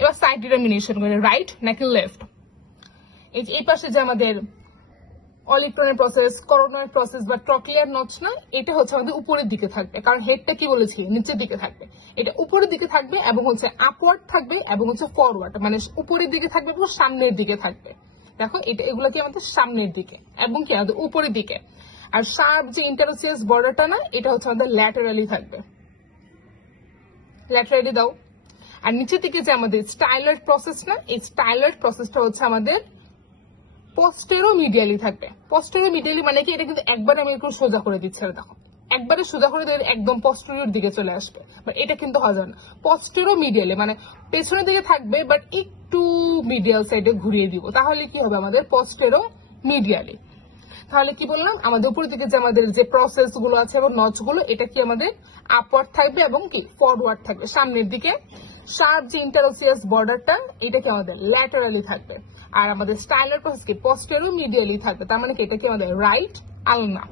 এবার side determination করে right নাকি লেফট। এই পাশে যে আমাদের অলিপ্টনের প্রসেস, করোনার প্রসেস বা ট্রক্লিয়ার নচ না, এটা হচ্ছে আমাদের উপরের দিকে থাকবে, কারণ হেডটা কি বলেছি নিচের দিকে থাকবে। এটা উপরের দিকে থাকবে এবং হচ্ছে আপওয়ার্ড থাকবে এবং হচ্ছে ফরওয়ার্ড, মানে উপরের দিকে থাকবে এবং সামনের দিকে থাকবে। দেখো এগুলো কি আমাদের সামনের দিকে এবং কি আমাদের উপরের দিকে। আর শার্প যে ইন্টারোসিয়াস বর্ডারটা না, এটা হচ্ছে আমাদের ল্যাটারালি থাকবে। ল্যাটারালি দাও। আর নিচের দিকে যে আমাদের স্টাইলয়েড প্রসেস না, এই স্টাইলয়েড প্রসেসটা হচ্ছে আমাদের পোস্টেরোমিডিয়ালি থাকবে। পোস্টেরোমিডিয়ালি মানে কি, এটা কিন্তু একবারে আমি একটু সোজা করে দিচ্ছি, দেখো একবারে সোজা করে দিলে একদম পোস্টেরিয়র দিকে চলে আসবে, বাট এটা কিন্তু হয় না। পোস্টেরোমিডিয়ালি মানে পেছনের দিকে থাকবে বাট একটু মিডিয়াল সাইডে ঘুরিয়ে দিব, তাহলে কি হবে আমাদের পোস্টেরোমিডিয়ালি। তাহলে কি বললাম, আমাদের উপরের দিকে যে আমাদের যে প্রসেস গুলো আছে এবং নচ গুলো, এটা কি আমাদের আপওয়ার্ড থাকবে এবং কি ফরওয়ার্ড থাকবে সামনের দিকে। শার্প যে ইন্টারোসিয়াস বর্ডারটা, এটা কি আমাদের ল্যাটারালি থাকবে। আর আমাদের স্টাইলার প্রসেস কি পোস্টেরোমিডিয়ালি থাকবে, তার মানে কি এটা কি আমাদের রাইট আলনা।